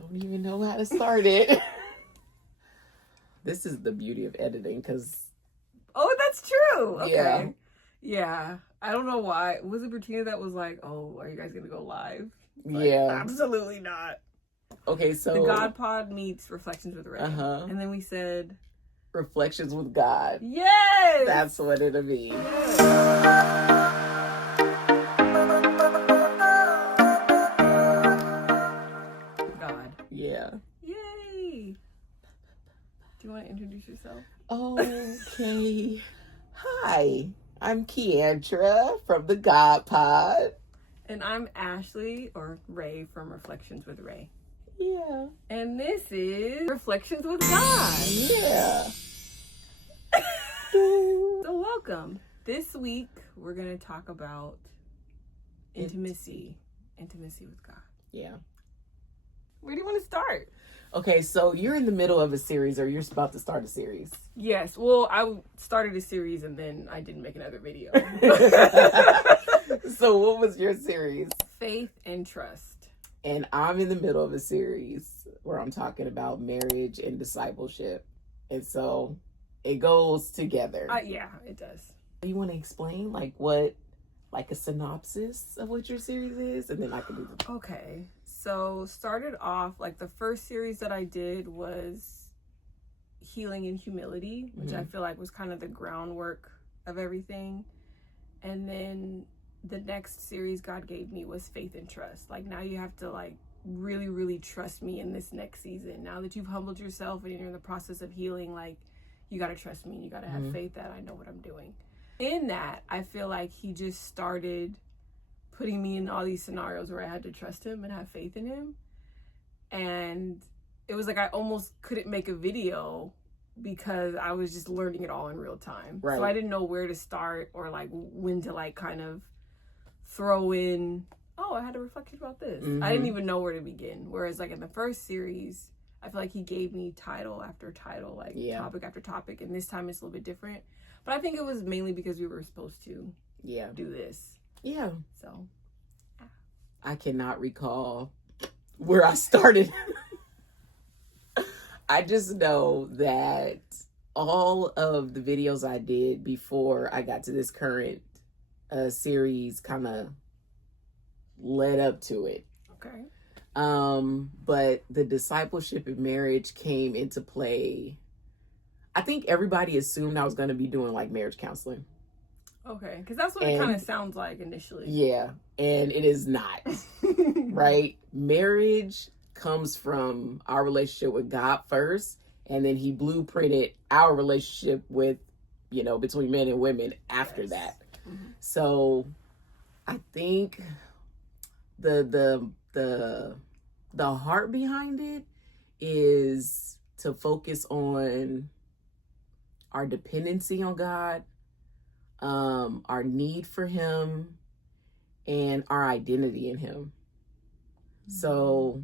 don't even know how to start it. This is the beauty of editing, because... Oh, that's true. Okay. Yeah. Yeah. I don't know why. Was it Bertina that was like, oh, are you guys going to go live? Like, yeah. Absolutely not. Okay, so... theGodpod meets Reflections with Ray. Uh-huh. And then we said... Reflections with God. Yes! That's what it'll be. Yes. God. Yeah. Yay! Do you want to introduce yourself? Okay. Hi, I'm Keandra from theGodpod. And I'm Ashley, or Ray, from Reflections with Ray. Yeah. And this is Reflections with God. Yeah. So welcome. This week, we're going to talk about intimacy. Intimacy with God. Yeah. Where do you want to start? Okay, so you're in the middle of a series, or you're about to start a series. Yes. Well, I started a series and then I didn't make another video. So what was your series? Faith and Trust. And I'm in the middle of a series where I'm talking about marriage and discipleship. And so it goes together. Yeah, it does. You want to explain what a synopsis of what your series is? And then I can do the... Okay. So started off, the first series that I did was Healing in Humility, which I feel like was kind of the groundwork of everything. And then the next series God gave me was Faith and Trust. Now you have to really, really trust me in this next season. Now that you've humbled yourself and you're in the process of healing, you got to trust me and you got to have faith that I know what I'm doing. In that, I feel like he just started putting me in all these scenarios where I had to trust him and have faith in him. And it was I almost couldn't make a video because I was just learning it all in real time. Right. So I didn't know where to start or when to kind of throw in, oh, I had a reflection about this. I didn't even know where to begin. Whereas in the first series, I feel like he gave me title after title, topic after topic. And this time it's a little bit different. But I think it was mainly because we were supposed to do this. Yeah. So I cannot recall where I started. I just know that all of the videos I did before I got to this current series kind of led up to it. Okay. But the discipleship and marriage came into play. I think everybody assumed I was going to be doing marriage counseling. Okay, because that's what it kind of sounds like initially. Yeah, and it is not. Right? Marriage comes from our relationship with God first, and then he blueprinted our relationship with, between men and women after that. Mm-hmm. So I think the heart behind it is to focus on our dependency on God, our need for him, and our identity in him. So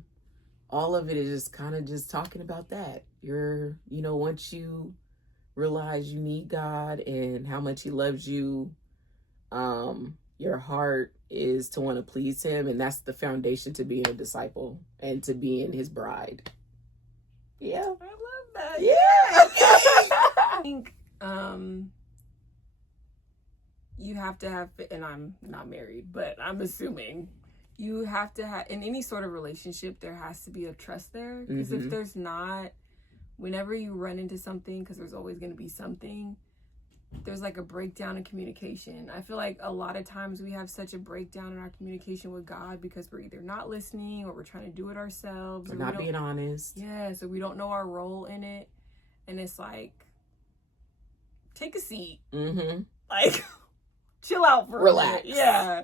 all of it is just kind of just talking about that. Once you realize you need God and how much he loves you, your heart is to want to please him. And that's the foundation to being a disciple and to being his bride. Yeah. I love that. Yeah. I think, you have to have, and I'm not married, but I'm assuming you have to have, in any sort of relationship, there has to be a trust there. Because if there's not, whenever you run into something, because there's always going to be something, there's a breakdown in communication. I feel like a lot of times we have such a breakdown in our communication with God because we're either not listening or we're trying to do it ourselves. We're not being honest. Yeah, so we don't know our role in it. And it's take a seat. Chill out for relax. A minute. Yeah.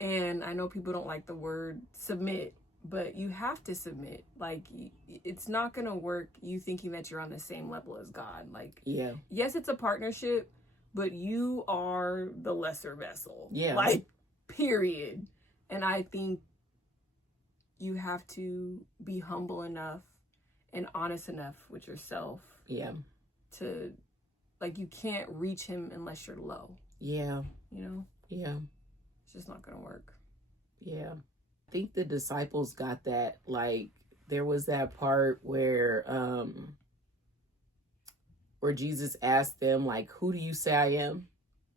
And I know people don't like the word submit, but you have to submit. It's not going to work you thinking that you're on the same level as God. Yes, it's a partnership, but you are the lesser vessel. Yeah. Period. And I think you have to be humble enough and honest enough with yourself. Yeah. To, you can't reach him unless you're low. Yeah. Yeah. It's just not going to work. Yeah. I think the disciples got that, there was that part where Jesus asked them, like, who do you say I am?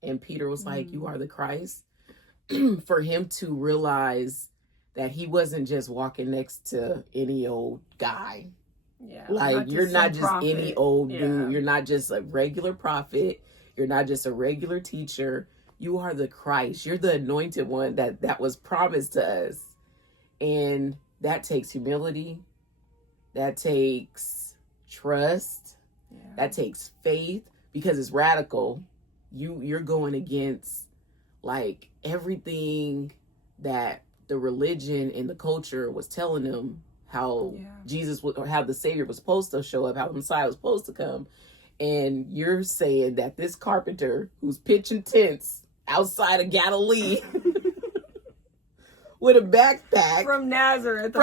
And Peter was like, you are the Christ. For him to realize that he wasn't just walking next to any old guy. Yeah. Like, you're not just prophet. any old dude. You're not just a regular prophet. You're not just a regular teacher. You are the Christ. You're the anointed one that was promised to us. And that takes humility. That takes trust. Yeah. That takes faith, because it's radical. You're going against like everything that the religion and the culture was telling them how Jesus or how the Savior was supposed to show up, how the Messiah was supposed to come. And you're saying that this carpenter who's pitching tents outside of Galilee with a backpack from Nazareth,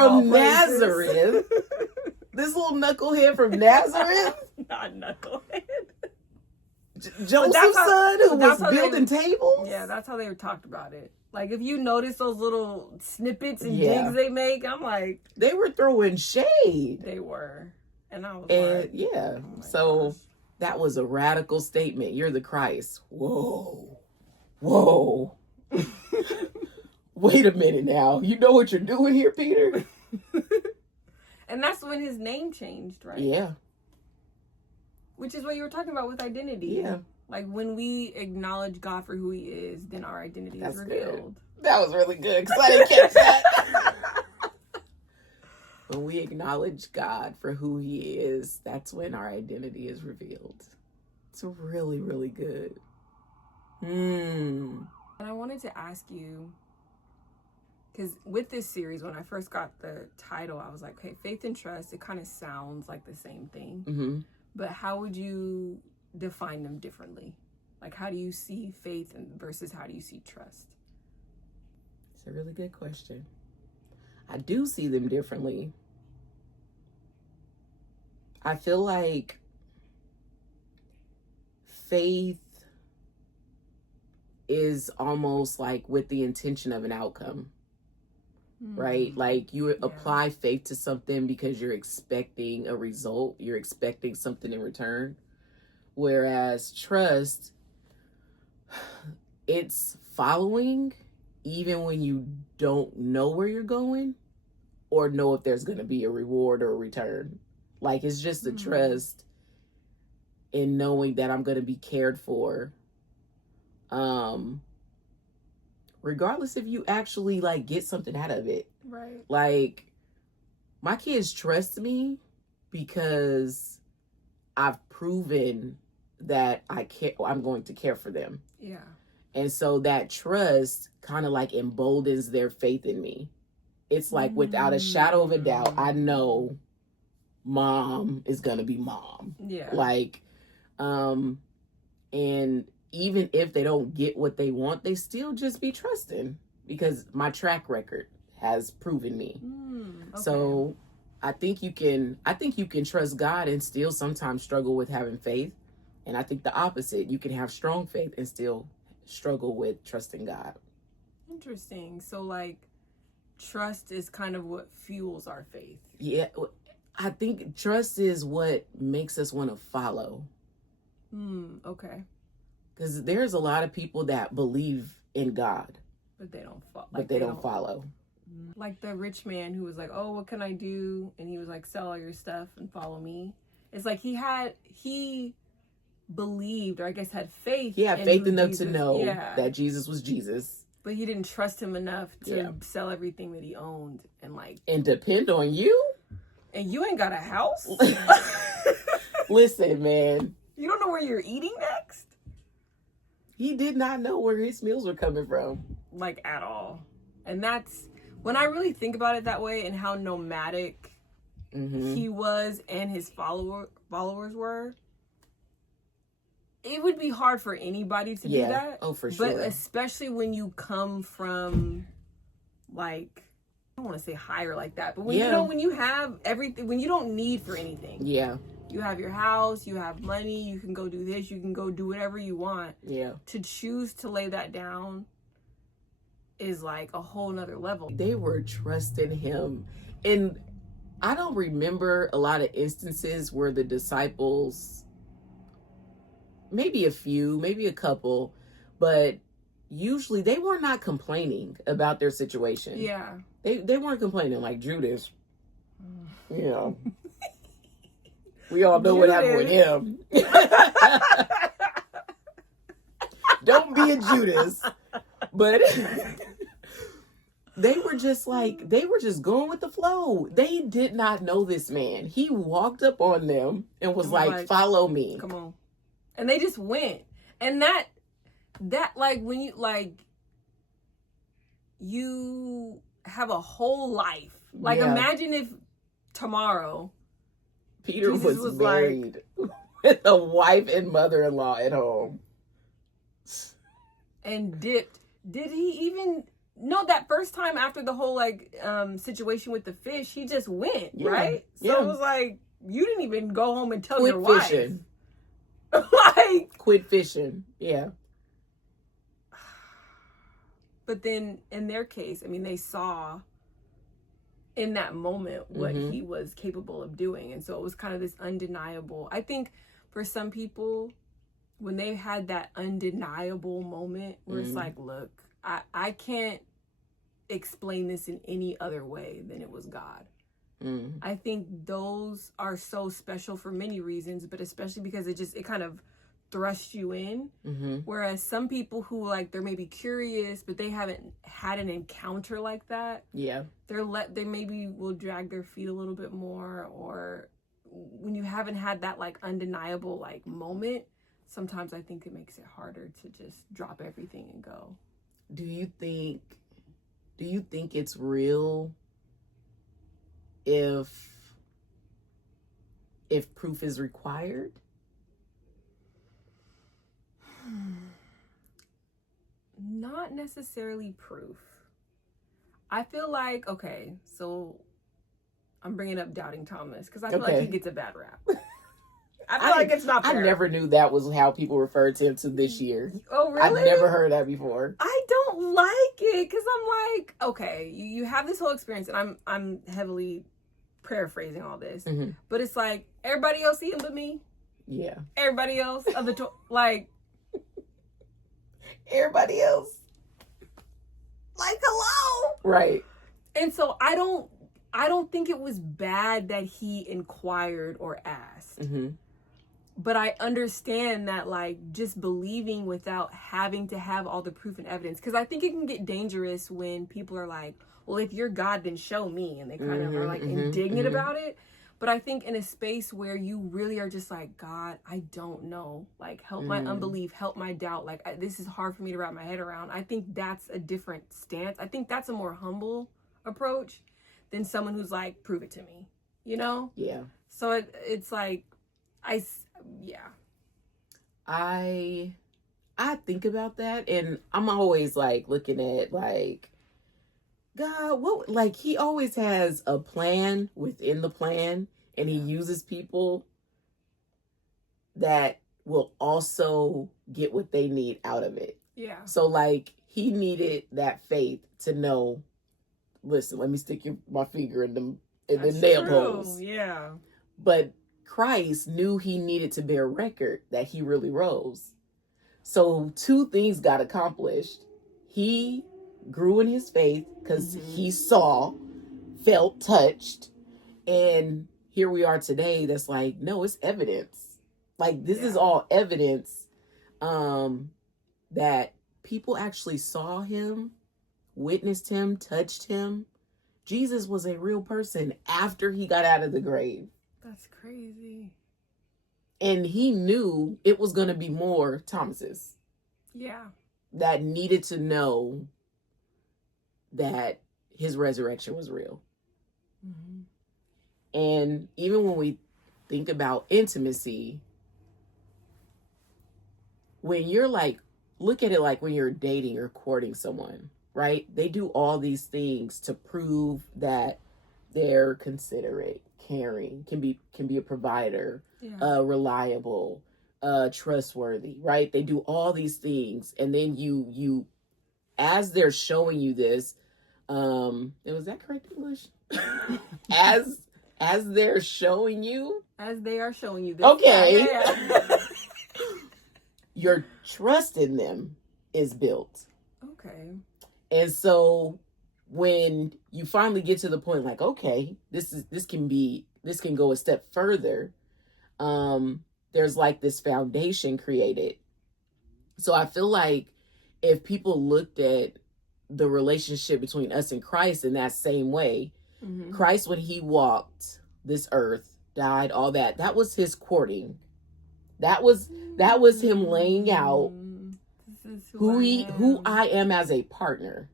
this little knucklehead from Nazareth, not knucklehead, Joseph's son who was building tables. Yeah, that's how they were talked about it. Like, if you notice those little snippets and digs they make, I'm like, they were throwing shade. They were, and I was like, yeah. Oh So gosh. That was a radical statement. You're the Christ. Whoa. Wait a minute now. You know what you're doing here, Peter? And that's when his name changed, right? Yeah. Which is what you were talking about with identity. Yeah. Like, when we acknowledge God for who he is, then our identity is revealed. Good. That was really good, because I didn't catch that. When we acknowledge God for who he is, that's when our identity is revealed. It's really, really good. And I wanted to ask you, because with this series, when I first got the title, I was like, okay, faith and trust, it kind of sounds like the same thing. Mm-hmm. But how would you define them differently? Like, how do you see faith versus how do you see trust? It's a really good question. I do see them differently. I feel like faith is almost like with the intention of an outcome, right? Like, you apply faith to something because you're expecting a result. You're expecting something in return. Whereas trust, it's following even when you don't know where you're going or know if there's going to be a reward or a return. Like, it's just a trust in knowing that I'm going to be cared for. Regardless if you actually like get something out of it. Right. Like, my kids trust me because I've proven that I'm going to care for them. Yeah. And so that trust kind of like emboldens their faith in me. It's like without a shadow of a doubt, I know mom is going to be mom. Yeah. Like, and even if they don't get what they want, they still just be trusting because my track record has proven me. Okay. So I think you can trust God and still sometimes struggle with having faith. And I think the opposite, you can have strong faith and still struggle with trusting God. Interesting. So, like, trust is kind of what fuels our faith. Yeah. I think trust is what makes us want to follow. Okay. Because there's a lot of people that believe in God, but they don't follow. But they don't follow. Like the rich man who was like, "Oh, what can I do?" And he was like, "Sell all your stuff and follow me." It's like he believed, or I guess had faith. He had faith enough Jesus, to know that Jesus was Jesus. But he didn't trust him enough to sell everything that he owned and depend on you. And you ain't got a house. Listen, man. You don't know where you're eating next? He did not know where his meals were coming from. Like, at all. And that's, when I really think about it that way and how nomadic he was and his followers were, it would be hard for anybody to do that. Oh, for sure. But especially when you come from, like, I don't want to say higher like that, but when when you have everything, when you don't need for anything. Yeah. You have your house, you have money, you can go do this, you can go do whatever you want. Yeah. To choose to lay that down is like a whole nother level. They were trusting him. And I don't remember a lot of instances where the disciples, maybe a few, maybe a couple, but usually they were not complaining about their situation. Yeah. They weren't complaining like Judas. You know. We all know what happened with him. Don't be a Judas. But they were just going with the flow. They did not know this man. He walked up on them and was like, follow me. Come on. And they just went. And that like when you have a whole life. Like imagine if tomorrow Peter was married with a wife and mother-in-law at home. And dipped. Did he even know that first time after the whole situation with the fish, he just went, right? So it was like, you didn't even go home and tell your wife. Fishing. Like, quit fishing. Yeah. But then in their case, I mean, they saw in that moment what he was capable of doing. And so it was kind of this undeniable. I think for some people, when they had that undeniable moment where it's like, look, I can't explain this in any other way than it was God. I think those are so special for many reasons, but especially because it kind of thrust you in. Whereas some people who they're maybe curious, but they haven't had an encounter like that. Yeah. They maybe will drag their feet a little bit more, or when you haven't had that undeniable moment, sometimes I think it makes it harder to just drop everything and go. Do you think it's real if proof is required? Not necessarily proof. I feel like, okay, so I'm bringing up Doubting Thomas because I feel like he gets a bad rap. I feel like it's not fair. I never knew that was how people referred to him to this year. Oh, really? I've never heard that before. I don't like it because I'm like, okay, you have this whole experience, and I'm heavily paraphrasing all this, but it's like everybody else see him but me. Yeah. Everybody else of the everybody else. Hello. Right. And so I don't think it was bad that he inquired or asked. But I understand that just believing without having to have all the proof and evidence. Because I think it can get dangerous when people are like, well, if you're God, then show me. And they kind of are indignant about it. But I think in a space where you really are just like, God, I don't know. Help my unbelief, help my doubt. This is hard for me to wrap my head around. I think that's a different stance. I think that's a more humble approach than someone who's like, prove it to me, you know? Yeah. So it's like, I think about that, and I'm always looking at God, what, he always has a plan within the plan, and he uses people that will also get what they need out of it. Yeah. So he needed that faith to know, listen, let me stick my finger in the nail holes. Yeah. But Christ knew he needed to bear record that he really rose. So two things got accomplished. He grew in his faith because he saw, felt, touched. And here we are today. That's no, it's evidence. This is all evidence that people actually saw him, witnessed him, touched him. Jesus was a real person after he got out of the grave. That's crazy. And he knew it was going to be more Thomases. Yeah. That needed to know that his resurrection was real. And even when we think about intimacy, when you're look at it when you're dating or courting someone, right? They do all these things to prove that they're considerate, caring, can be a provider, reliable, trustworthy, right? They do all these things, and then you as they're showing you this, was that correct English? as they're showing you. As they are showing you this. Okay. Yeah. Your trust in them is built. Okay. And so when you finally get to the point like, okay, this can go a step further. There's like this foundation created. So I feel like if people looked at the relationship between us and Christ in that same way, mm-hmm. Christ, when he walked this earth, died, all that was his courting. That was him laying out who I am as a partner.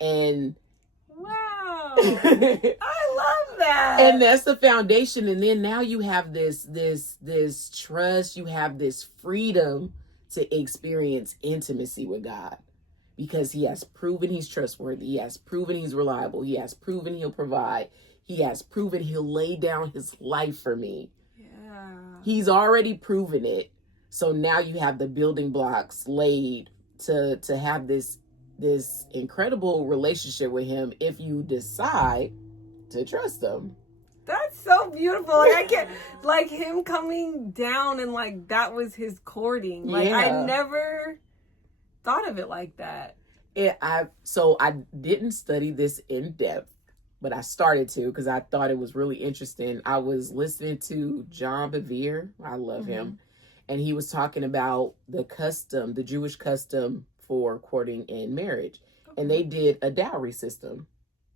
And wow. I love that. And that's the foundation. And then now you have this trust, you have this freedom to experience intimacy with God, because he has proven he's trustworthy. He has proven he's reliable. He has proven he'll provide. He has proven he'll lay down his life for me. Yeah. He's already proven it. So now you have the building blocks laid to have this incredible relationship with him if you decide to trust him. That's so beautiful. Like I can't, like him coming down and like that was his courting. Like yeah. I never thought of it like that. So I didn't study this in depth, but I started to because I thought it was really interesting. I was listening to John Bevere. I love mm-hmm. him. And he was talking about the Jewish custom for courting in marriage. Okay. And they did a dowry system.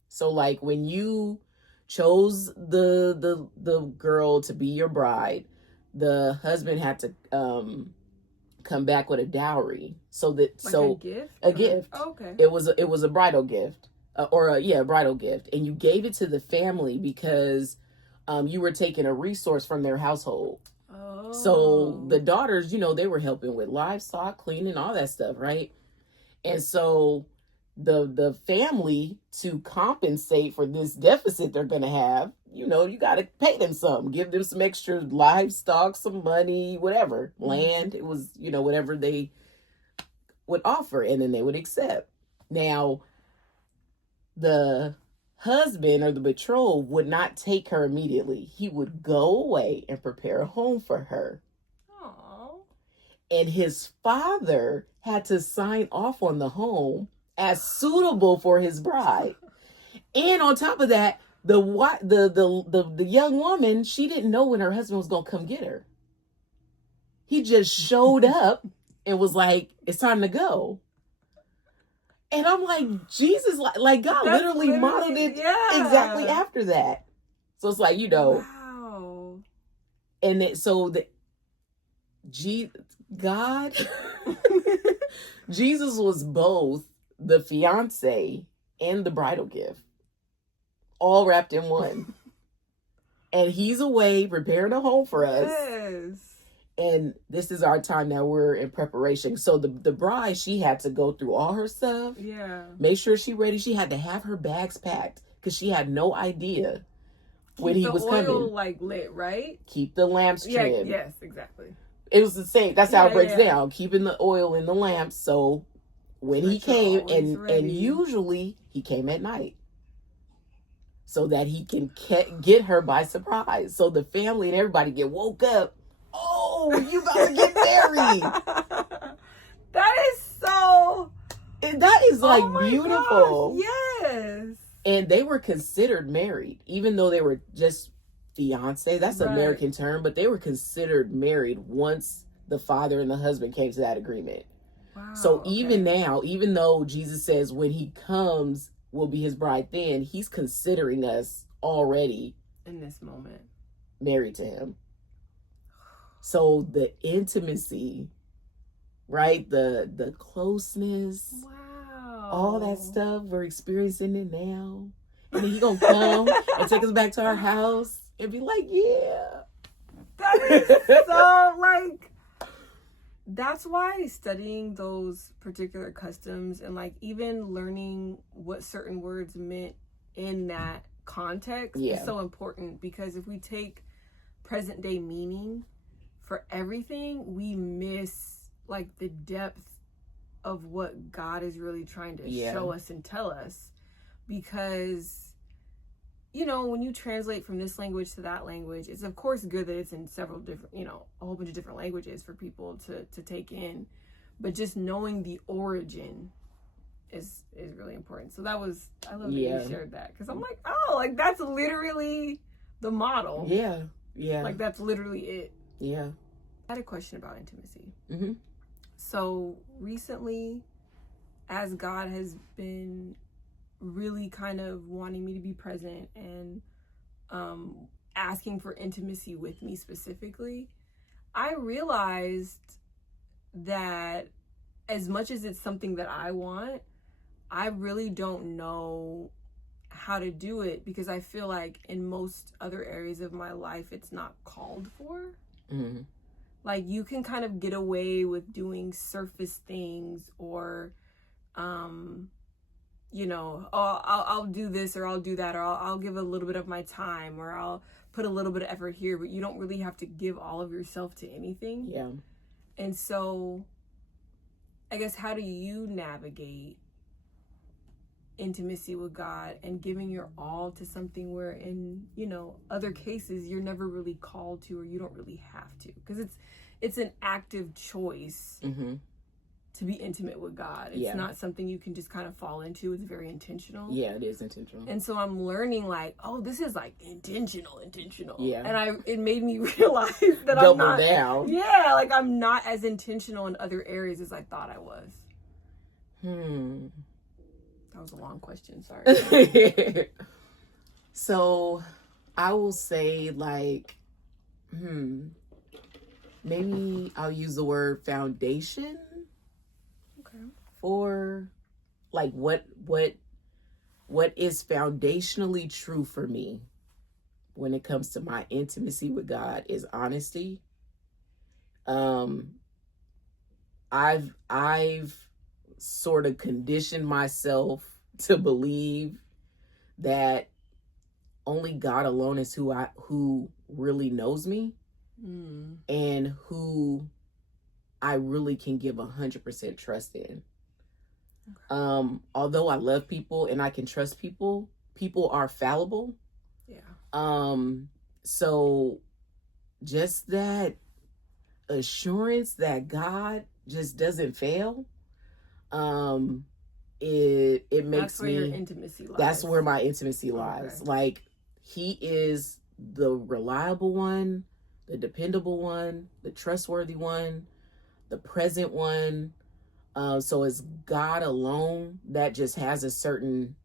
So like when you chose the girl to be your bride, the husband had to come back with a dowry. So that like a gift? A gift. Oh, okay. It was a bridal gift. A bridal gift. And you gave it to the family because you were taking a resource from their household. Oh. So the daughters, they were helping with livestock, cleaning, all that stuff, right? And so the family, to compensate for this deficit they're going to have, you got to pay them some, give them some extra livestock, some money, whatever, land. It was, whatever they would offer, and then they would accept. Now, the husband or the betrothed would not take her immediately. He would go away and prepare a home for her. Aww. And his father had to sign off on the home as suitable for his bride. And on top of that, the young woman, she didn't know when her husband was going to come get her. He just showed up and was like, it's time to go. And I'm like, Jesus, like God literally modeled it exactly after that. So it's like, wow. And God, Jesus was both the fiance and the bridal gift, all wrapped in one. And he's away preparing a home for us. Yes. And this is our time now. We're in preparation. So the bride, she had to go through all her stuff. Yeah. Make sure she's ready. She had to have her bags packed because she had no idea when he was coming. Keep the oil like lit, right? Keep the lamps trimmed. Yes, exactly. It was the same. That's how it breaks down. Keeping the oil in the lamps. So when he came, and usually he came at night, so that he can get her by surprise. So the family and everybody get woke up. Oh, you about to get married. That is like beautiful. Gosh, yes. And they were considered married, even though they were just fiance. That's an American term, but they were considered married once the father and the husband came to that agreement. Wow. So even now, even though Jesus says when he comes, we'll be his bride then, he's considering us already in this moment married to him. So the intimacy, right? The closeness, wow, all that stuff, we're experiencing it now. And then he's going to come and take us back to our house and be like, yeah. That is so, like, that's why studying those particular customs and, like, even learning what certain words meant in that context is so important. Because if we take present day meaning for everything, we miss like the depth of what God is really trying to show us and tell us. Because when you translate from this language to that language, it's of course good that it's in several different, a whole bunch of different languages for people to take in. But just knowing the origin is really important. So I love that you shared that, because I'm like, oh, like that's literally the model. Yeah. Yeah. Like that's literally it. Yeah. I had a question about intimacy. Mm-hmm. So recently, as God has been really kind of wanting me to be present and asking for intimacy with me specifically, I realized that as much as it's something that I want, I really don't know how to do it, because I feel like in most other areas of my life, it's not called for. Mm-hmm. Like you can kind of get away with doing surface things, or, I'll do this or I'll do that, or I'll give a little bit of my time, or I'll put a little bit of effort here, but you don't really have to give all of yourself to anything. Yeah. And so I guess, how do you navigate intimacy with God and giving your all to something where in, other cases you're never really called to, or you don't really have to? Because it's an active choice to be intimate with God. It's not something you can just kind of fall into. It's very intentional. Yeah, it is intentional. And so I'm learning like, oh, this is like intentional. Yeah. And it made me realize that Double I'm not down. Yeah, like I'm not as intentional in other areas as I thought I was. That was a long question, sorry. So I will say like, maybe I'll use the word foundation. Okay. For like what is foundationally true for me when it comes to my intimacy with God is honesty. I've sort of conditioned myself to believe that only God alone is who really knows me, and who I really can give 100% trust in. Okay. Although I love people and I can trust people, people are fallible. Yeah. So just that assurance that God just doesn't fail, it makes that's where your intimacy lies. That's where my intimacy lies. Okay. Like he is the reliable one, the dependable one, the trustworthy one, the present one. So it's God alone that just has a certain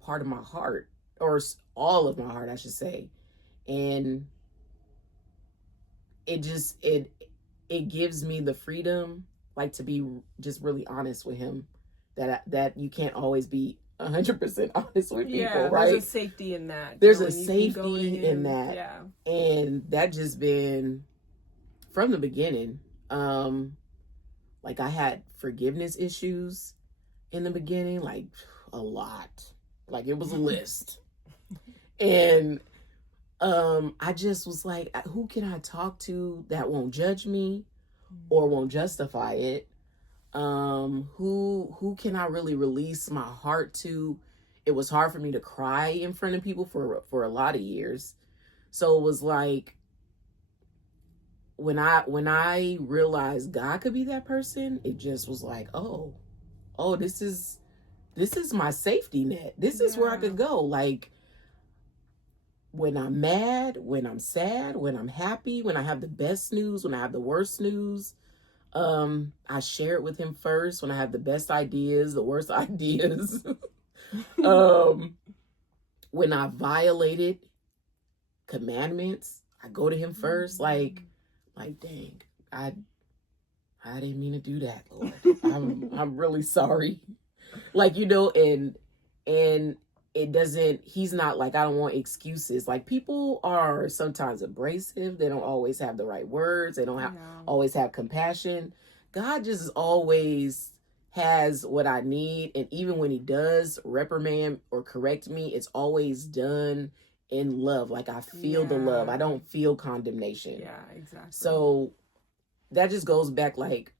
part of my heart, or all of my heart, I should say. And it gives me the freedom, like, to be just really honest with him, that you can't always be 100% honest with people, right? There's a safety in that. There's a safety in that. Yeah. And that just been from the beginning. Like I had forgiveness issues in the beginning, like a lot. Like it was a list. And I just was like, who can I talk to that won't judge me or won't justify it? Who can I really release my heart to? It was hard for me to cry in front of people for a lot of years. So it was like, when I realized God could be that person, it just was like, oh, this is my safety net. This is where I could go. Like when I'm mad, when I'm sad, when I'm happy, when I have the best news, when I have the worst news, I share it with him first. When I have the best ideas, the worst ideas, when I violated commandments, I go to him first. Like, dang, I didn't mean to do that, Lord. I'm really sorry. Like, and it doesn't, he's not like, I don't want excuses. Like, people are sometimes abrasive. They don't always have the right words. They don't always have compassion. God just always has what I need. And even when he does reprimand or correct me, it's always done in love. Like I feel the love. I don't feel condemnation. Yeah, exactly. So that just goes back, like,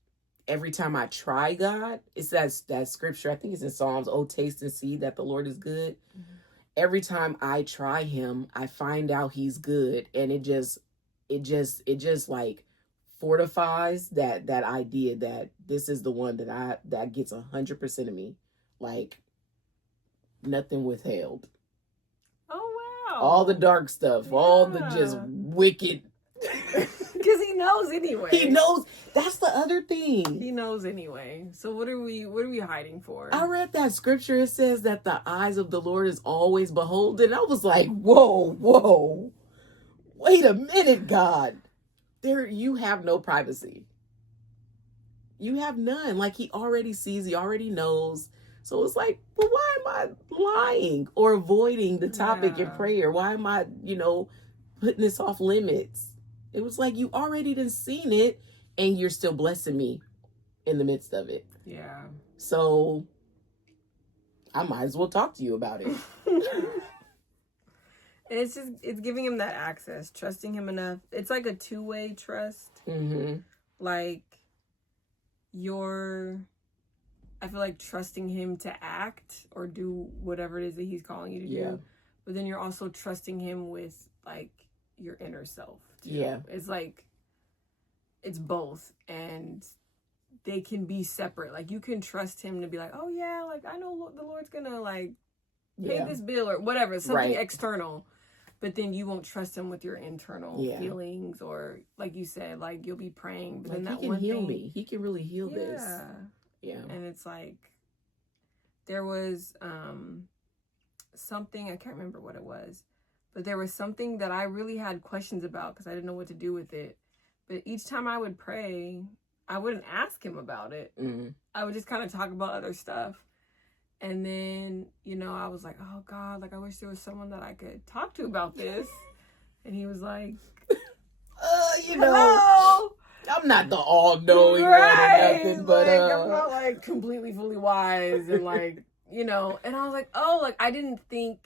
every time I try God, it's that scripture, I think it's in Psalms, oh, taste and see that the Lord is good. Mm-hmm. every time I try him, I find out he's good, and it just like fortifies that idea that this is the one that gets 100% of me, like nothing withheld. Oh wow! All the dark stuff, all the just wicked. Because he knows anyway. He knows. That's the other thing. He knows anyway. So what are we hiding for? I read that scripture. It says that the eyes of the Lord is always beholden. I was like, whoa. Wait a minute, God. There, you have no privacy. You have none. Like, he already sees, he already knows. So it's like, well, why am I lying or avoiding the topic in prayer? Why am I, putting this off limits? It was like, you already done seen it, and you're still blessing me in the midst of it. Yeah. So I might as well talk to you about it. And it's giving him that access, trusting him enough. It's like a two-way trust. Mm-hmm. Like, I feel like trusting him to act or do whatever it is that he's calling you to do. But then you're also trusting him with, like, your inner self. Too. Yeah. It's like, it's both. And they can be separate. Like, you can trust him to be like, oh, yeah, like, I know the Lord's gonna, like, pay this bill or whatever. Something external. But then you won't trust him with your internal feelings, or like you said, like you'll be praying, but like, then that he can heal me. He can really heal this. Yeah. And it's like, there was something, I can't remember what it was, but there was something that I really had questions about because I didn't know what to do with it. But each time I would pray, I wouldn't ask him about it. Mm-hmm. I would just kind of talk about other stuff. And then, I was like, oh, God, like, I wish there was someone that I could talk to about this. And he was like, hello? I'm not the all-knowing one or nothing, but... Like, I'm not, like, completely fully wise and, like, and I was like, oh, like, I didn't think...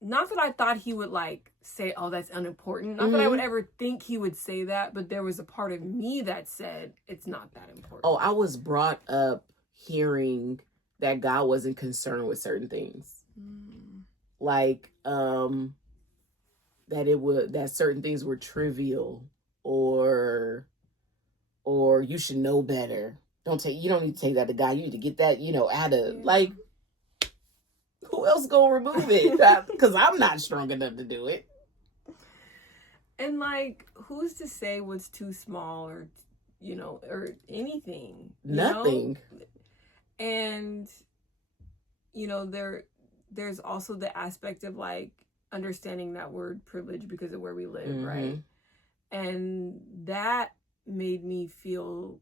Not that I thought he would, like, say, oh, that's unimportant. Not that I would ever think he would say that, but there was a part of me that said, it's not that important. Oh, I was brought up hearing... that God wasn't concerned with certain things. Like, that certain things were trivial or you should know better. You don't need to take that to God. You need to get that, out of, like, who else gonna remove it? Because I'm not strong enough to do it. And, like, who's to say what's too small or, or anything? Nothing. And, there's also the aspect of, like, understanding that word privilege because of where we live, right? And that made me feel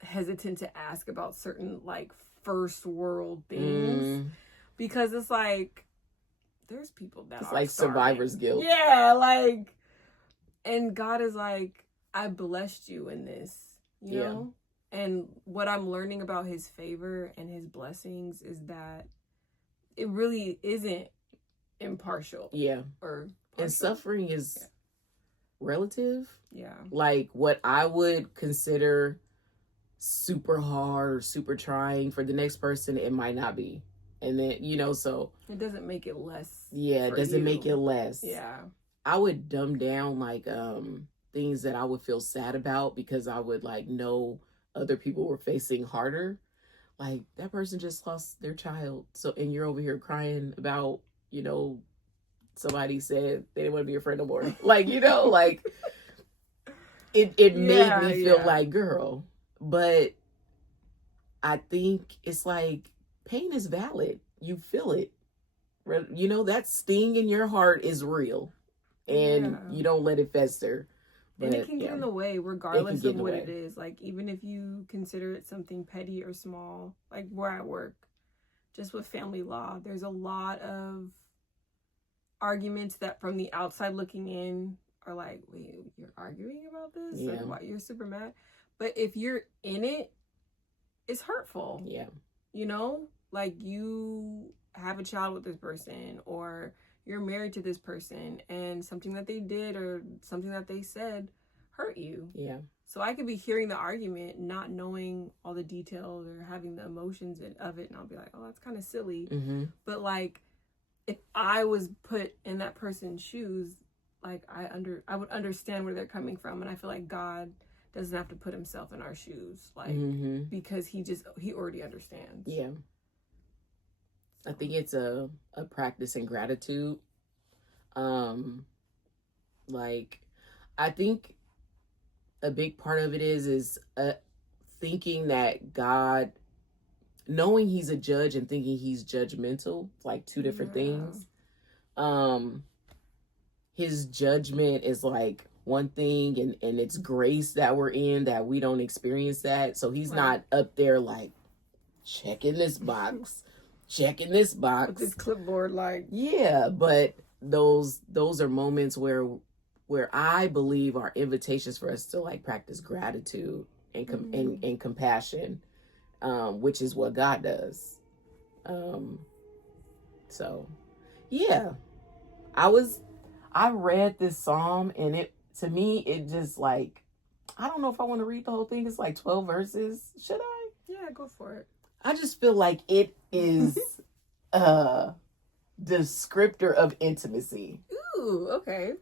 hesitant to ask about certain, like, first world things. Because it's like, there's people that it's are like starving. survivor's guilt. Yeah, like, and God is like, I blessed you in this, you know? And what I'm learning about his favor and his blessings is that it really isn't impartial. Yeah. Or partial. And suffering is relative. Yeah. Like, what I would consider super hard or super trying for the next person, it might not be. And then, so... It doesn't make it less. Yeah, it doesn't make it less. Yeah. I would dumb down, like, things that I would feel sad about because I would, like, know other people were facing harder. Like, that person just lost their child. So, and you're over here crying about, somebody said they didn't want to be your friend no more. Like, like, it made me feel like, girl. But I think it's like, pain is valid. You feel it. That sting in your heart is real. And you don't let it fester. And it can get in the way regardless of what it is. Like, even if you consider it something petty or small, like where I work, just with family law, there's a lot of arguments that from the outside looking in are like, wait, you're arguing about this? Yeah. Like, why, you're super mad? But if you're in it, it's hurtful. Yeah. Like, you have a child with this person, or you're married to this person, and something that they did or something that they said hurt you. Yeah. So I could be hearing the argument, not knowing all the details or having the emotions of it, and I'll be like, oh, that's kind of silly. Mm-hmm. But like, if I was put in that person's shoes, like I would understand where they're coming from, and I feel like God doesn't have to put himself in our shoes, like because he already understands. Yeah. I think it's a practice in gratitude. Like, I think a big part of it is thinking that God, knowing he's a judge and thinking he's judgmental, like two different things. His judgment is like one thing, and it's grace that we're in that we don't experience that. So he's not up there like checking this box, checking this box with his clipboard, like but those are moments where I believe are invitations for us to like practice gratitude and compassion, which is what God does. So yeah, I read this psalm, and it, to me, it just like, I don't know if I want to read the whole thing. It's like 12 verses. Should I? Yeah, go for it. I just feel like it is a descriptor of intimacy. Ooh, okay.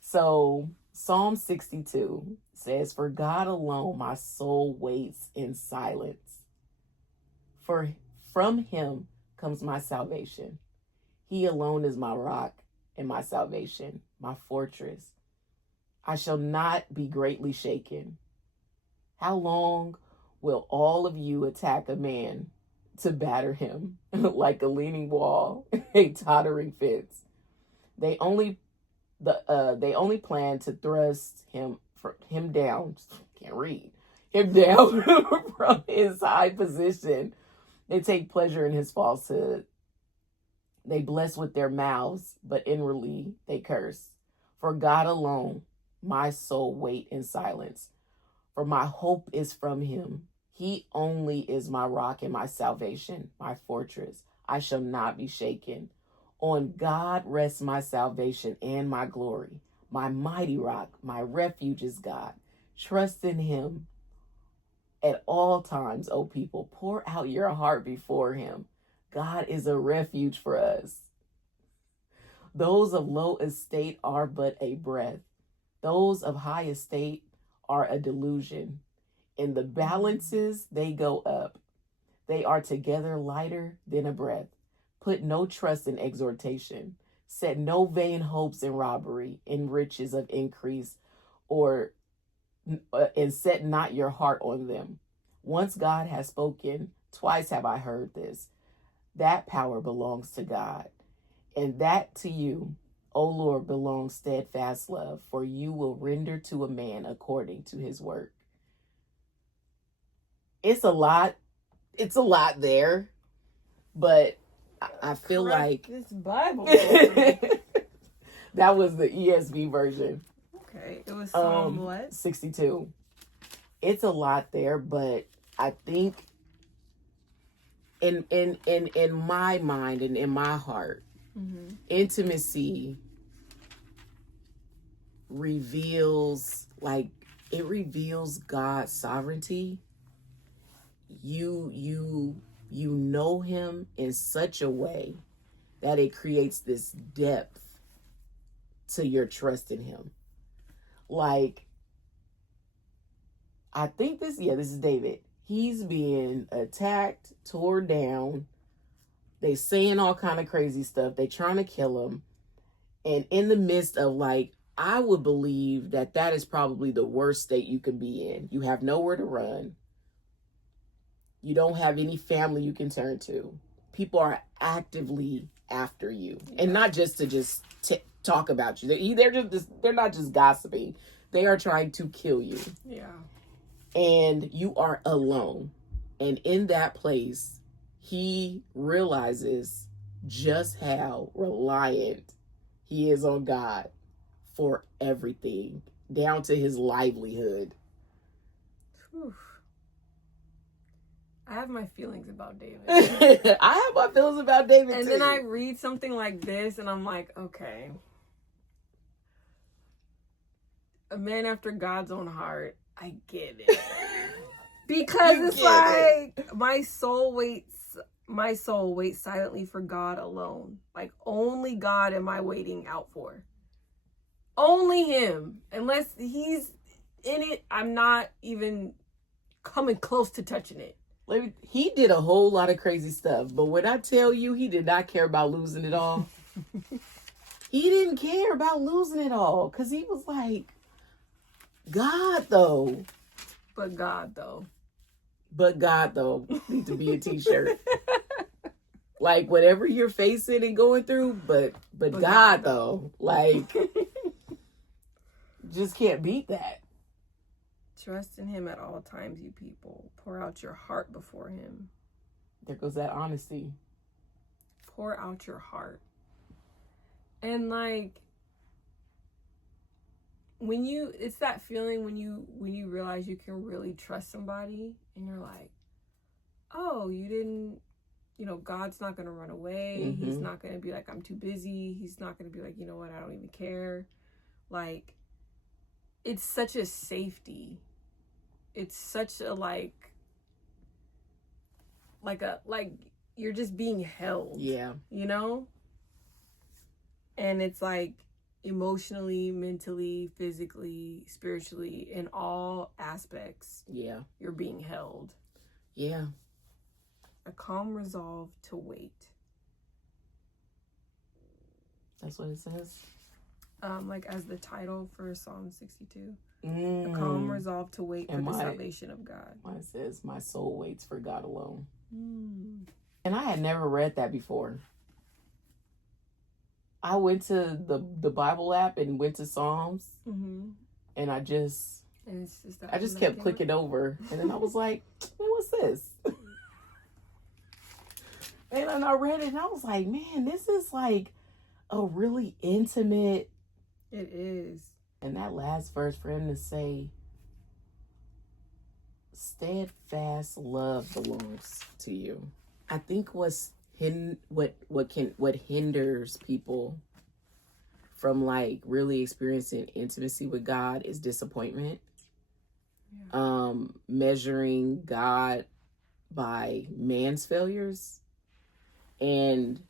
So Psalm 62 says, "For God alone my soul waits in silence. For from him comes my salvation. He alone is my rock and my salvation, my fortress. I shall not be greatly shaken. How long will all of you attack a man to batter him like a leaning wall, a tottering fence? They only plan to thrust him down. Can't read him down from his high position. They take pleasure in his falsehood. They bless with their mouths, but inwardly they curse. For God alone, my soul wait in silence. For my hope is from him. He only is my rock and my salvation, my fortress. I shall not be shaken. On God rests my salvation and my glory. My mighty rock, my refuge is God. Trust in him at all times, O people. Pour out your heart before him. God is a refuge for us. Those of low estate are but a breath. Those of high estate are a delusion. In the balances, they go up. They are together lighter than a breath. Put no trust in exhortation. Set no vain hopes in robbery, in riches of increase, and set not your heart on them. Once God has spoken, twice have I heard this. That power belongs to God, and that to you, O Lord, belongs steadfast love, for you will render to a man according to his work." It's a lot there, but I feel like this Bible. That was the ESV version. Okay, it was Psalm what? 62. It's a lot there, but I think in my mind and in my heart, intimacy reveals God's sovereignty. You know him in such a way that it creates this depth to your trust in him. Like, I think this is David. He's being attacked, tore down. They saying all kind of crazy stuff. They trying to kill him. And in the midst of, like, I would believe that is probably the worst state you could be in. You have nowhere to run. You don't have any family you can turn to. People are actively after you, and not just to talk about you. They're not just gossiping. They are trying to kill you. Yeah. And you are alone. And in that place, he realizes just how reliant he is on God for everything, down to his livelihood. Whew. I have my feelings about David. I have my feelings about David too. And then I read something like this and I'm like, okay. A man after God's own heart. I get it. Because it's like my soul waits silently for God alone. Like only God am I waiting out for. Only him. Unless he's in it, I'm not even coming close to touching it. He did a whole lot of crazy stuff, but when I tell you he did not care about losing it all, he didn't care about losing it all because he was like, God though. But God though. Need to be a t-shirt. Like whatever you're facing and going through, but God though. Like, just can't beat that. Trust in him at all times, you people. Pour out your heart before him. There goes that honesty. Pour out your heart. And like, it's that feeling when you realize you can really trust somebody and you're like, oh, you didn't, God's not going to run away. Mm-hmm. He's not going to be like, I'm too busy. He's not going to be like, you know what, I don't even care. Like, it's such a safety. It's such a like you're just being held. Yeah. And it's like emotionally, mentally, physically, spiritually, in all aspects. Yeah. You're being held. Yeah. A calm resolve to wait. That's what it says. Like as the title for Psalm 62. A calm resolve to wait for the salvation of God. Mine says, my soul waits for God alone. And I had never read that before. I went to the Bible app and went to Psalms. Mm-hmm. And I just kept clicking over. And then I was like, man, what's this? And then I read it and I was like, man, this is like a really intimate. It is. And that last verse for him to say, steadfast love belongs to you. I think what hinders people from like really experiencing intimacy with God is disappointment. Yeah. Measuring God by man's failures. And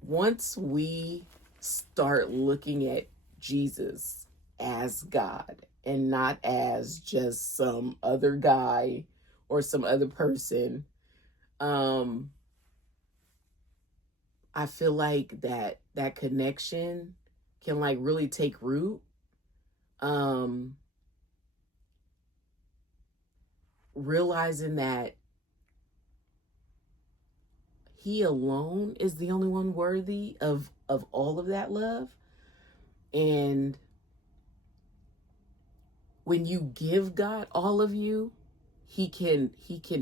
once we start looking at Jesus as God and not as just some other guy or some other person, I feel like that connection can like really take root. Realizing that he alone is the only one worthy of all of that love. And when you give God all of you, he can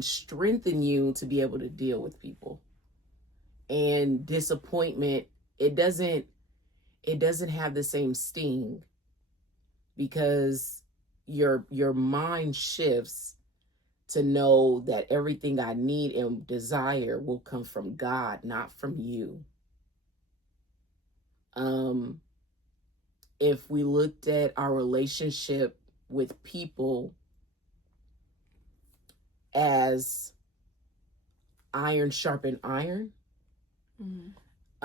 strengthen you to be able to deal with people. And disappointment, it doesn't have the same sting because your mind shifts to know that everything I need and desire will come from God, not from you. If we looked at our relationship with people as iron sharpen iron,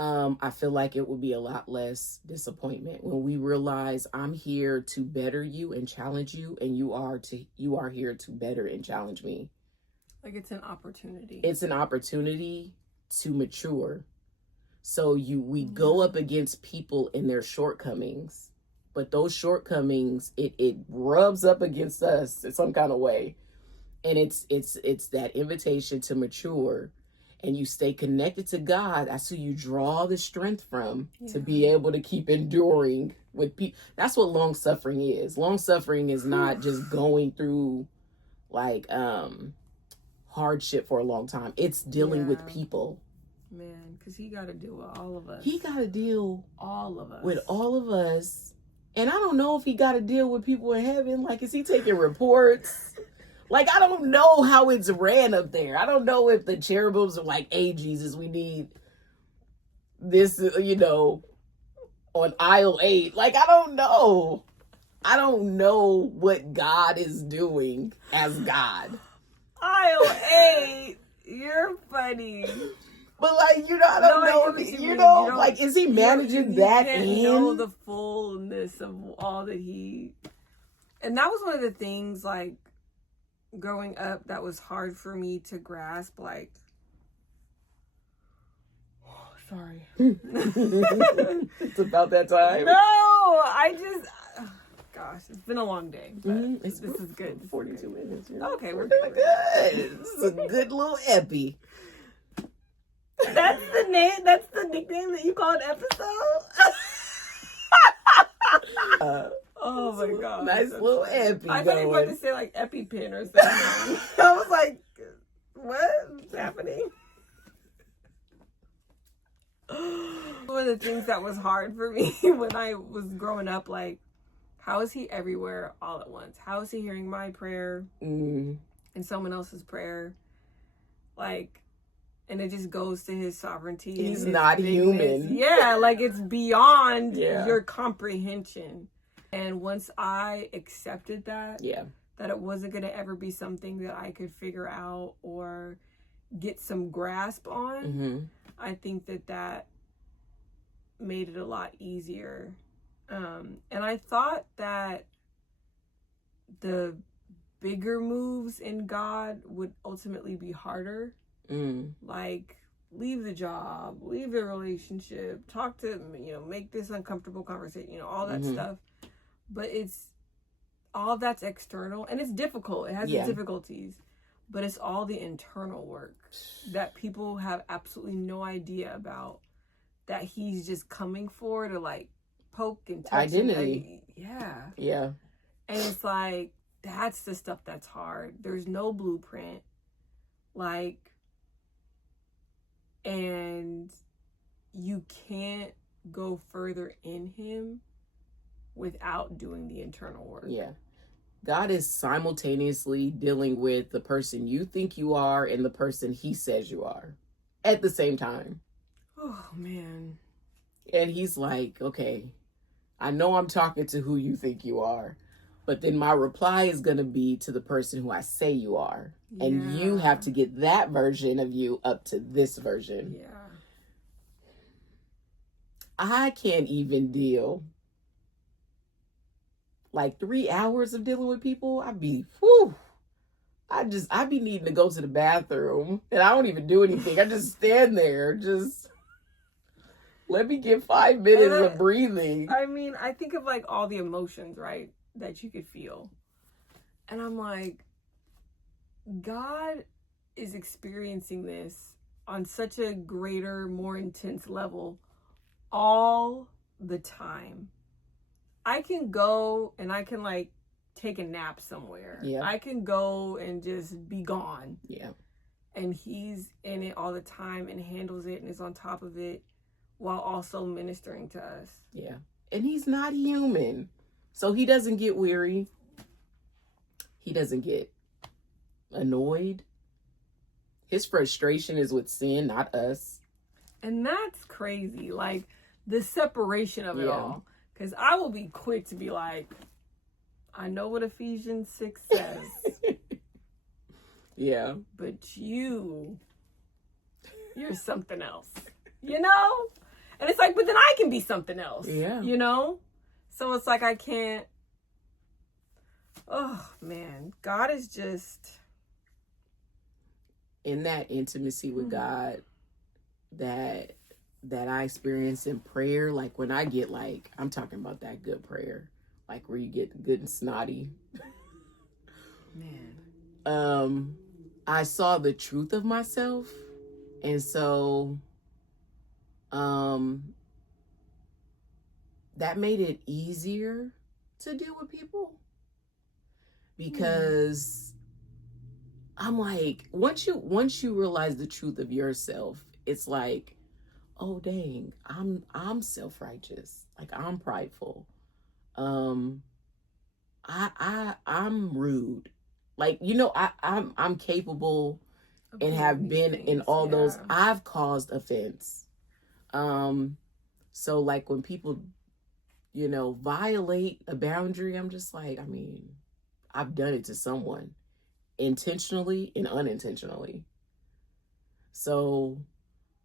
I feel like it would be a lot less disappointment when we realize I'm here to better you and challenge you, and you are here to better and challenge me. Like it's an opportunity. It's an opportunity to mature. So we go up against people in their shortcomings, but those shortcomings, it rubs up against us in some kind of way. And it's that invitation to mature. And you stay connected to God. That's who you draw the strength from to be able to keep enduring with people. That's what long suffering is. Long suffering is not just going through like hardship for a long time. It's dealing with people. Man, because he got to deal with all of us. He got to deal all of us with all of us. And I don't know if he got to deal with people in heaven. Like, is he taking reports? Like, I don't know how it's ran up there. I don't know if the cherubims are like, hey, Jesus, we need this, on aisle 8. Like, I don't know. I don't know what God is doing as God. Aisle 8. You're funny. But like, I don't know. You know, like, is he managing that can't in? know the fullness of all that he. And that was one of the things, like, growing up that was hard for me to grasp. Like, sorry. It's about that time. No, I just. Gosh, it's been a long day, but this is good. 42 minutes. Okay, we're doing good. This is a good little epi. That's the name. That's the nickname that you call an episode. Oh my god! Nice little epi. I thought you were about to say like EpiPen or something. I was like, what's happening? One of the things that was hard for me when I was growing up, like, how is he everywhere all at once? How is he hearing my prayer and someone else's prayer? Like, and it just goes to his sovereignty. He's not human. Yeah, like, it's beyond your comprehension. And once I accepted that, that it wasn't going to ever be something that I could figure out or get some grasp on, I think that made it a lot easier. And I thought that the bigger moves in God would ultimately be harder. Like, leave the job, leave the relationship, talk to, make this uncomfortable conversation, all that stuff. But it's all that's external, and it's difficult. It has its difficulties, but it's all the internal work that people have absolutely no idea about, that he's just coming for to, like, poke and touch. Identity. Yeah. And it's like, that's the stuff that's hard. There's no blueprint. Like, and you can't go further in him without doing the internal work. Yeah. God is simultaneously dealing with the person you think you are and the person he says you are at the same time. Oh, man. And he's like, okay, I know I'm talking to who you think you are, but then my reply is going to be to the person who I say you are. Yeah. And you have to get that version of you up to this version. Yeah. I can't even deal. Like 3 hours of dealing with people, I'd be needing to go to the bathroom, and I don't even do anything. I just stand there, just let me get 5 minutes of breathing. I mean, I think of, like, all the emotions, right, that you could feel. And I'm like, God is experiencing this on such a greater, more intense level all the time. I can go and I can, like, take a nap somewhere. Yeah. I can go and just be gone. Yeah. And he's in it all the time and handles it and is on top of it while also ministering to us. Yeah. And he's not human. So he doesn't get weary. He doesn't get annoyed. His frustration is with sin, not us. And that's crazy. Like, the separation of it all. Because I will be quick to be like, I know what Ephesians 6 says. Yeah. But you're something else. You know? And it's like, but then I can be something else. Yeah. You know? So it's like, I can't. Oh, man. God is just. In that intimacy with God that I experience in prayer, like when I get, like, I'm talking about that good prayer, like where you get good and snotty. Man. I saw the truth of myself, and so that made it easier to deal with people, because I'm like, once you realize the truth of yourself, it's like, oh dang, I'm self-righteous, like I'm prideful, I'm rude, like, I'm capable and have been in all those. I've caused offense. So like when people violate a boundary, I'm just like, I mean, I've done it to someone intentionally and unintentionally. So,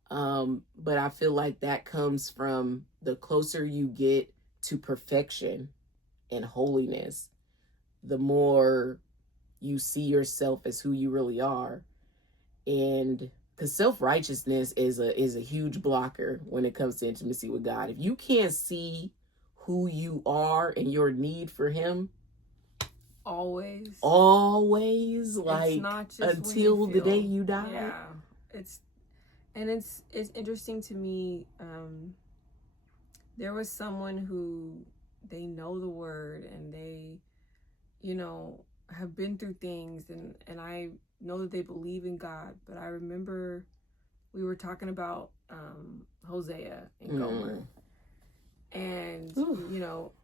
but I feel like that comes from the closer you get to perfection and holiness, the more you see yourself as who you really are. And because self-righteousness is a huge blocker when it comes to intimacy with God. If you can't see who you are and your need for him, always, like, it's not just until the day you die. Yeah, it's interesting to me. There was someone who, they know the word and they, have been through things, and I know that they believe in God. But I remember we were talking about Hosea and Gomer, and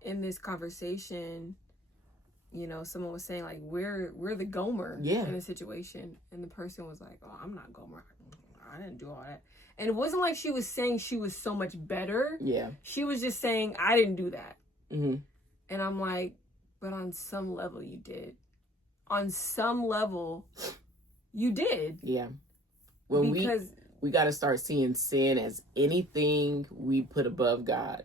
in this conversation, someone was saying, like, we're the Gomer in a situation, and the person was like, oh, I'm not Gomer, I didn't do all that. And it wasn't like she was saying she was so much better. She was just saying, I didn't do that. And I'm like, but on some level you did. On some level you did. When we got to start seeing sin as anything we put above God.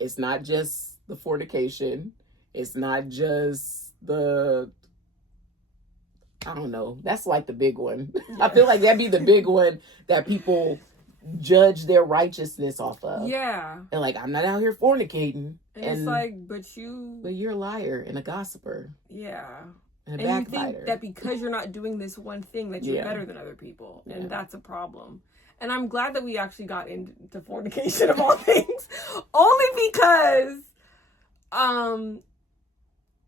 It's not just the fornication. It's not just the, I don't know. That's like the big one. I feel like that'd be the big one that people judge their righteousness off of. And like, I'm not out here fornicating. And it's like, but you're a liar and a gossiper. And a you think that because you're not doing this one thing that you're better than other people. And that's a problem. And I'm glad that we actually got into fornication of all things. Only because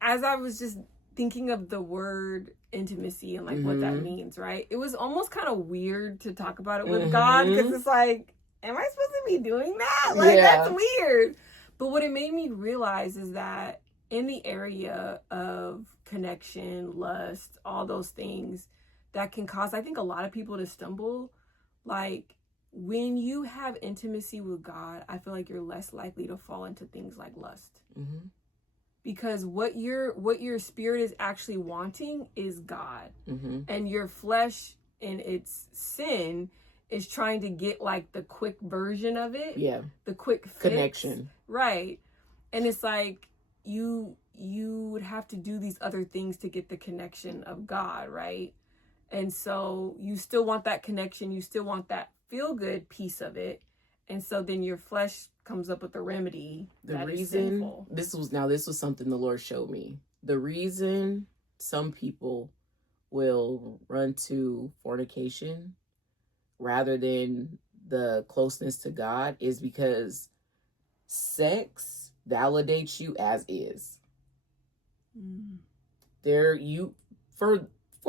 as I was just thinking of the word intimacy and like what that means, right? It was almost kind of weird to talk about it with God, because it's like, am I supposed to be doing that? Like, that's weird. But what it made me realize is that in the area of connection, lust, all those things that can cause, I think, a lot of people to stumble, like, when you have intimacy with God, I feel like you're less likely to fall into things like lust. Because what your spirit is actually wanting is God. And your flesh in its sin is trying to get like the quick version of it. The quick fix. Connection. Right. And it's like you would have to do these other things to get the connection of God, right? And so you still want that connection, you still want that feel good piece of it. And so then your flesh comes up with a remedy. This was something the Lord showed me. The reason some people will run to fornication rather than the closeness to God is because sex validates you as is. For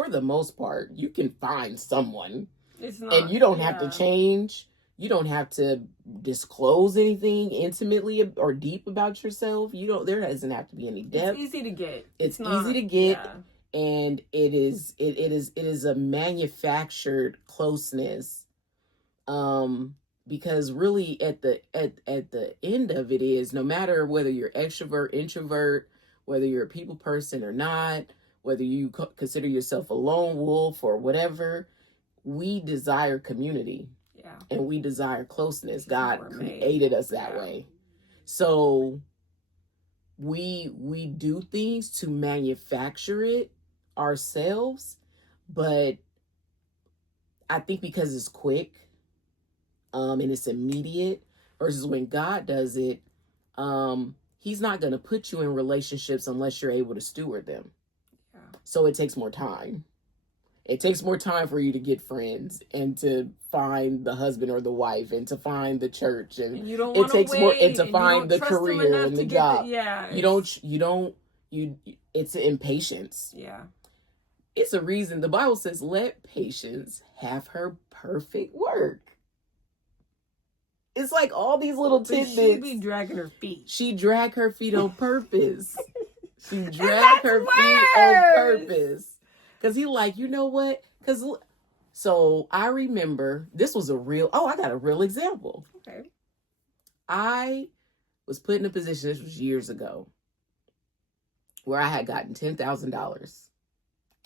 the most part, you can find someone, and you don't have to change. You don't have to disclose anything intimately or deep about yourself. There doesn't have to be any depth. It's easy to get. It's easy to get. And it is a manufactured closeness. Because really at the end of it is, no matter whether you're extrovert, introvert, whether you're a people person or not, whether you consider yourself a lone wolf or whatever, we desire community. And we desire closeness. God created us that way. So we do things to manufacture it ourselves, but I think because it's quick, and it's immediate, versus when God does it, he's not going to put you in relationships unless you're able to steward them. So it takes more time. It takes more time for you to get friends and to find the husband or the wife and to find the church, and you don't it takes wait, more and to find the career and the job. It's impatience. It's a reason the Bible says, let patience have her perfect work. It's like all these little tidbits. She be dragging her feet. She drag her feet on purpose. She drag her feet on purpose. Because he like, you know what? So I remember, this was I got a real example. Okay. I was put in a position, this was years ago, where I had gotten $10,000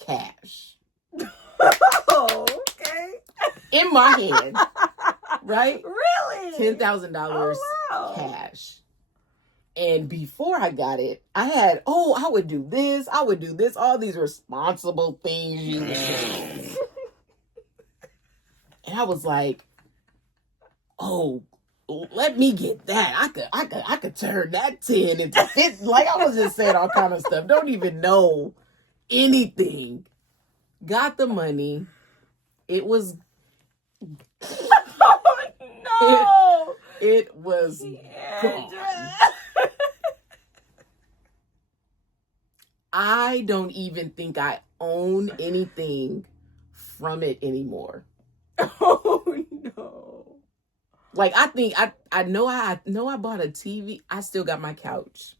cash. Oh, okay. In my hand. Right? Really? $10,000 wow. cash. And before I got it, I had, I would do this, all these responsible things you do. And I was like, let me get that. I could turn that 10 into 50. Like, I was just saying all kind of stuff. Don't even know anything. Got the money. It was no. It was gone. I don't even think I own anything from it anymore. Oh no. Like, I think I know I bought a TV. I still got my couch.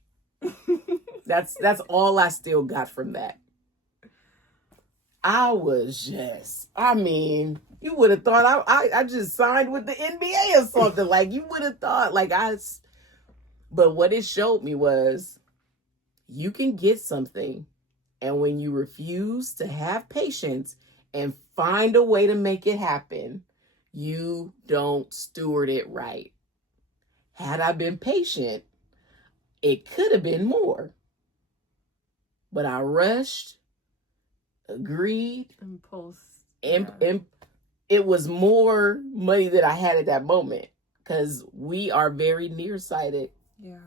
That's all I still got from that. I was just, you would have thought I just signed with the NBA or something. Like, you would have thought, but what it showed me was, you can get something, and when you refuse to have patience and find a way to make it happen, you don't steward it right. Had I been patient, it could have been more. But I rushed, agreed. Impulse. And it was more money that I had at that moment, because we are very nearsighted. Yeah.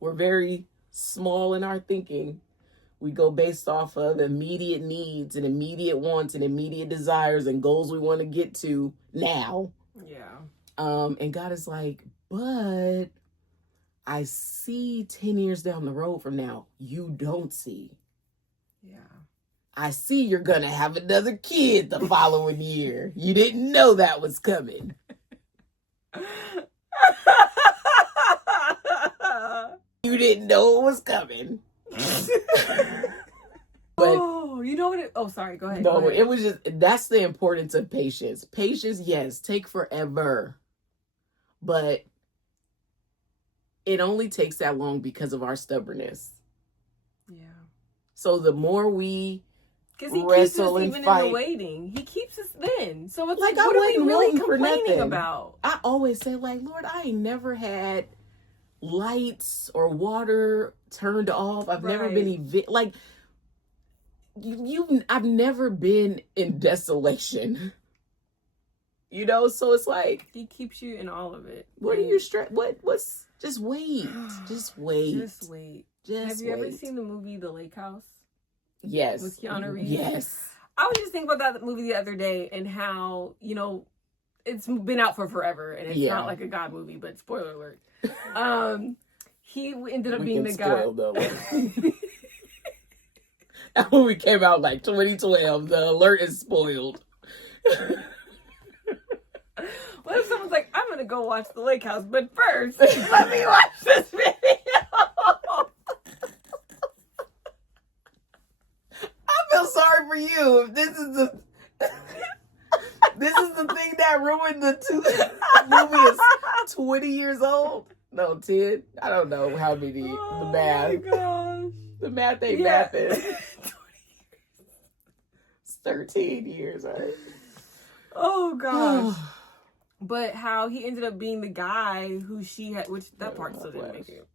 We're very small in our thinking. We go based off of immediate needs and immediate wants and immediate desires and goals we want to get to now. Yeah. And God is like, but I see 10 years down the road from now, you don't see. Yeah. I see you're going to have another kid the following year. You didn't know that was coming. You didn't know it was coming. But, you know what? Sorry, go ahead. No, go ahead. It was just, that's the importance of patience. Patience, yes, take forever. But it only takes that long because of our stubbornness. Yeah. So the more we because he wrestle keeps us and even fight, in the waiting. He keeps us then. So it's like what I are we wasn't really waiting for complaining nothing. about? I always say, like, Lord, I ain't never had lights or water turned off. I've never been like I've never been in desolation. You know, so it's like he keeps you in all of it. What are you what's just wait. Just wait. Just wait. Just Have you ever seen the movie The Lake House? Yes. With Keanu Reeves? Yes. I was just thinking about that movie the other day and how, it's been out for forever and it's not like a God movie, but spoiler alert. He ended up being the guy. That movie came out like 2012. The alert is spoiled. What if someone's like, I'm going to go watch The Lake House, but first, let me watch this video. I feel sorry for you. If this is the thing that ruined the movie is 20 years old. No, 10. I don't know how many. The math. Oh my gosh. The math ain't mathing. 20 years. It's 13 years, right? Oh gosh. But how he ended up being the guy who she had, which that part still didn't make it.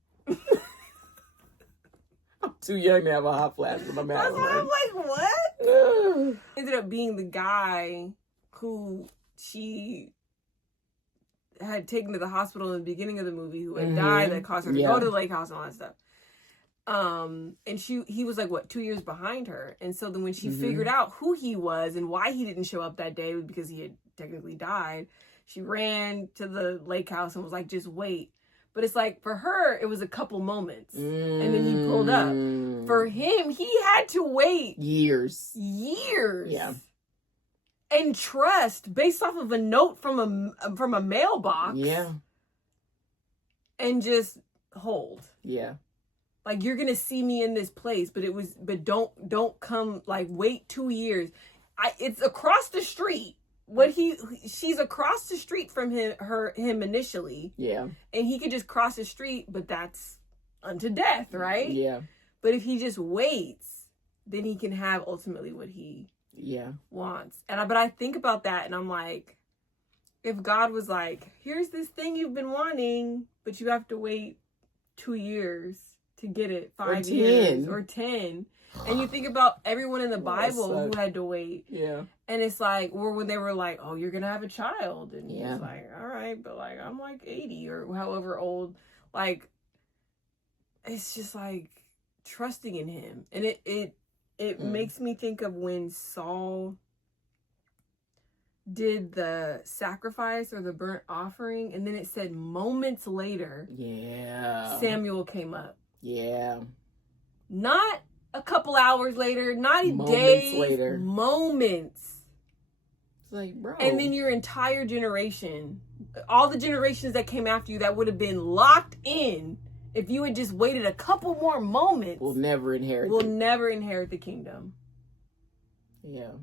I'm too young to have a hot flash with my mouth. That's why I'm like, what? Ended up being the guy who she had taken to the hospital in the beginning of the movie, who had died, that caused her to go to the lake house and all that stuff. And he was like, 2 years behind her. And so then when she figured out who he was and why he didn't show up that day, because he had technically died, she ran to the lake house and was like, just wait. But it's like, for her, it was a couple moments. And then he pulled up. For him, he had to wait. Years. Yeah. And trust, based off of a note from a mailbox. Yeah. And just hold. Yeah. Like, you're going to see me in this place, but don't come, like, wait 2 years. It's across the street. she's across the street from him initially. Yeah. And he could just cross the street, but that's unto death, right? Yeah. But if he just waits, then he can have ultimately what he wants. But I think about that and I'm like, if God was like, here's this thing you've been wanting, but you have to wait 2 years to get it, 5 years or 10. And you think about everyone in the Bible who had to wait. Yeah. And it's like, or when they were like, oh, you're going to have a child. And he's like, all right, but like, I'm like 80 or however old. Like, it's just like trusting in him. And it makes me think of when Saul did the sacrifice or the burnt offering. And then it said moments later, Samuel came up. Yeah. Not a couple hours later, not moments days later. Moments. It's like, bro. And then your entire generation, all the generations that came after you that would have been locked in if you had just waited a couple more moments, will never inherit the kingdom. Yeah.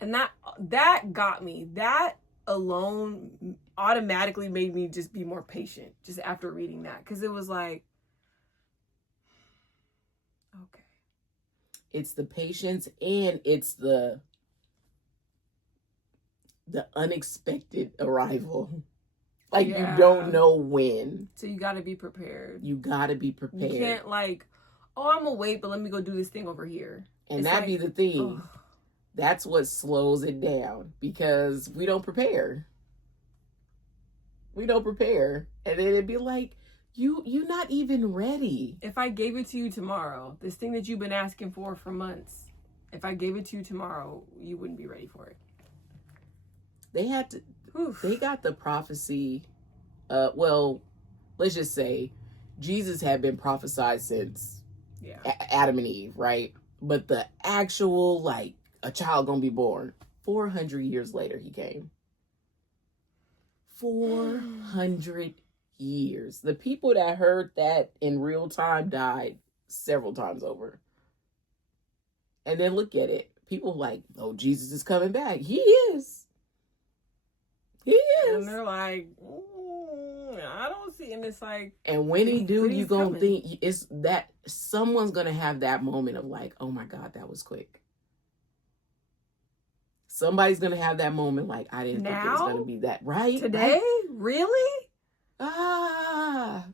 And that got me. That alone automatically made me just be more patient just after reading that, because it was like, okay. It's the patience and it's the unexpected arrival. Like, you don't know when. So you got to be prepared. You got to be prepared. You can't like, oh, I'm going to wait, but let me go do this thing over here. And that'd be the thing. Oh. That's what slows it down, because we don't prepare. We don't prepare. And then it'd be like, you're not even ready. If I gave it to you tomorrow, this thing that you've been asking for months, if I gave it to you tomorrow, you wouldn't be ready for it. They got the prophecy. Well, let's just say Jesus had been prophesied since Adam and Eve, right? But the actual, like, a child gonna be born, 400 years later he came. 400 years. The people that heard that in real time died several times over. And then look at it. People like, oh, Jesus is coming back. He is. He is. And they're like, I don't see. And it's like, and when he do, you gonna think it's that someone's gonna have that moment of like, oh my God, that was quick. Somebody's gonna have that moment like, I didn't think it was gonna be that, right? Today? Right? Really? Ah.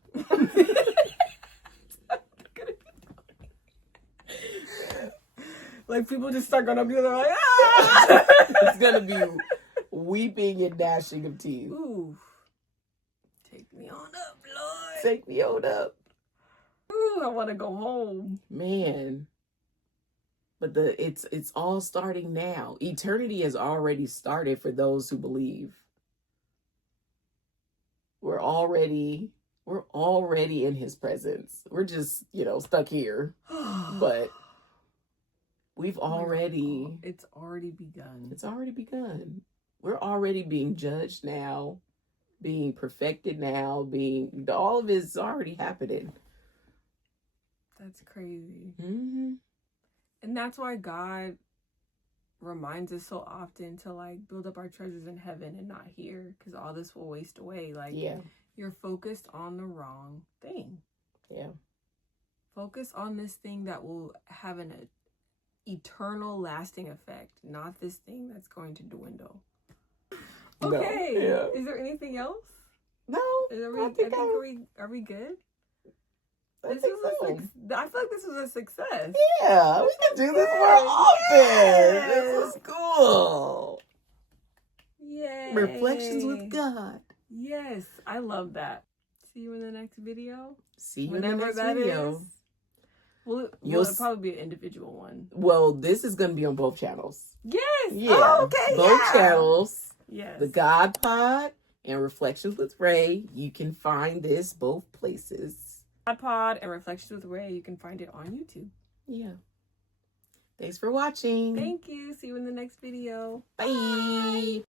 Like, people just start going up the other like, ah! It's gonna be weeping and gnashing of teeth. Ooh. Take me on up, Lord. Take me on up. Ooh, I want to go home. Man. But it's all starting now. Eternity has already started for those who believe. We're already in his presence. We're just, stuck here. But we've already... It's already begun. It's already begun. We're already being judged now, being perfected now, all of it's already happening. That's crazy. Mm-hmm. And that's why God reminds us so often to like build up our treasures in heaven and not here, because all this will waste away. Like, you're focused on the wrong thing. Yeah. Focus on this thing that will have an eternal lasting effect, not this thing that's going to dwindle. Okay. No, yeah. Is there anything else? No. Are we good? I feel like this was a success. Yeah, we can do this more often. This is cool. Yay. Reflections with God. Yes, I love that. See you in the next video. See you in the next video. Well, it'll probably be an individual one. Well, this is going to be on both channels. Yes. Yeah. Oh, okay. Both channels. Yes. The GodPod and Reflections with Ray. You can find this both places. GodPod and Reflections with Ray. You can find it on YouTube. Yeah. Thanks for watching. Thank you. See you in the next video. Bye.